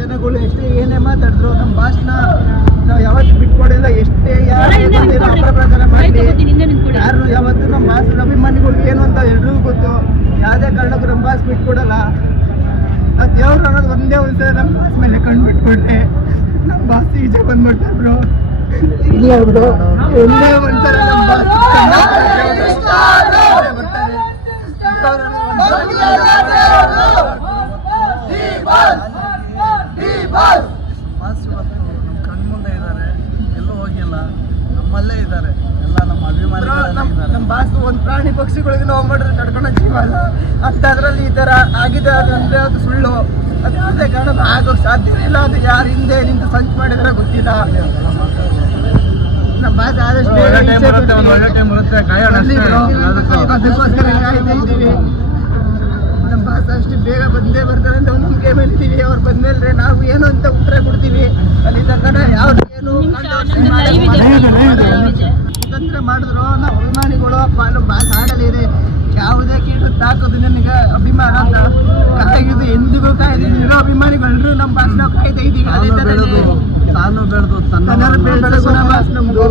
ಜನಗಳು ಎಷ್ಟೇ ಏನೇ ಮಾತಾಡಿದ್ರು ನಮ್ಮ ಭಾಷಣ ನಾವು ಯಾವತ್ತು ಬಿಟ್ಕೊಡಿಲ್ಲ. ಎಷ್ಟೇ ಯಾರು ಪ್ರಚಾರ ಮಾಡಲಿ ಯಾರು ಯಾವತ್ತು ನಮ್ಮ ಭಾಷಣ ಅಭಿಮಾನಿಗಳು ಏನು ಅಂತ ಎಲ್ರಿಗೂ ಗೊತ್ತು. ಯಾವುದೇ ಕಾರಣಕ್ಕೂ ನಮ್ಮ ಭಾಷೆ ಬಿಟ್ಕೊಡಲ್ಲ. ಆ ದೇವ್ರು ಅನ್ನೋದು ಒಂದೇ ಒಂದ್ಸಲ ನಮ್ಮ ಭಾಷೆ ಮೇಲೆ ಕಣ್ಣು ಬಿಟ್ಕೊಡ್ರೆ ನಮ್ಮ ಭಾಷೆ ಈಜ ಬಂದ್ಬಿಡ್ತಾರೆ ಬ್ರೋ. ಇಲ್ಲ ಬ್ರೋ, ಒಂದೇ ಒಂದ್ಸಲ ನಮ್ಮ ಭಾಷೆ ಕಣ್ಮುಂದೆ ಇದ್ದಾರೆ, ಎಲ್ಲೂ ಹೋಗಿಲ್ಲ, ನಮ್ಮಲ್ಲೇ ಇದ್ದಾರೆ. ಎಲ್ಲ ನಮ್ಮ ಅಭಿಮಾನಿಗಳು ನಮ್ಮ ಭಾಷೆ ಒಂದು ಪ್ರಾಣಿ ಪಕ್ಷಿಗಳಿಗೆ ನಾವು ಮಾಡಿದ್ರೆ ತಡ್ಕೊಳ್ಳೋ ಜೀವ ಅಲ್ಲ. ಅದರಲ್ಲಿ ಈ ಥರ ಆಗಿದೆ ಅಂದರೆ ಅದು ಸುಳ್ಳು. ಅದು ಯಾವುದೇ ಕಾರಣ ಆಗೋಕ್ಕೆ ಸಾಧ್ಯ ಇಲ್ಲ. ಅದು ಯಾರು ಹಿಂದೆ ನಿಂತು ಸಂಚು ಮಾಡಿದ್ರೆ ಗೊತ್ತಿಲ್ಲ. ನಮ್ಮ ಭಾಷೆ ಆದಷ್ಟು ಅದಕ್ಕೋಸ್ಕರ ಕಾಯ್ತಾ ಇದ್ದೀವಿ. ನಮ್ಮ ಭಾಷೆ ಅಷ್ಟು ಬೇಗ ಬಂದೇ ಬರ್ತಾರೆ ಅಂತ ಒಂದು ನಂಬಿಕೆ ಮೇಲೆ ಇದ್ದೀವಿ. ಅವ್ರು ಬಂದ್ಮೇಲೆ ನಾವು ಏನು ಅಂತ ಉತ್ತರ ಕೊಡ್ತೀವಿ. ಅಲ್ಲಿ ತನಕ ಯಾವ್ದು ಏನು ಸ್ವತಂತ್ರ ಮಾಡಿದ್ರು ನಾವು ಅಭಿಮಾನಿಗಳು ನಮ್ಮ ಭಾಷೆ ಆಡಲಿದೆ. ಯಾವುದೇ ಕೀಟು ತಾಕೋದು ನನಗೆ ಅಭಿಮಾನ ಅಂತ ಕಾಯ್ದು ಎಂದಿಗೂ ಕಾಯ್ದಿದ್ದೀರೋ ಅಭಿಮಾನಿಗಳು ನಮ್ಮ ಭಾಷೆ ನಾವು ಕಾಯ್ತಾ ಇದ್ದೀವಿ. ಅದೇ ಥರ ತಾನು ಬೆಳೆದು ತನ್ನ ಬೆಳೆದು ನಮ್ಮ ಭಾಷೆ ನಮ್ದು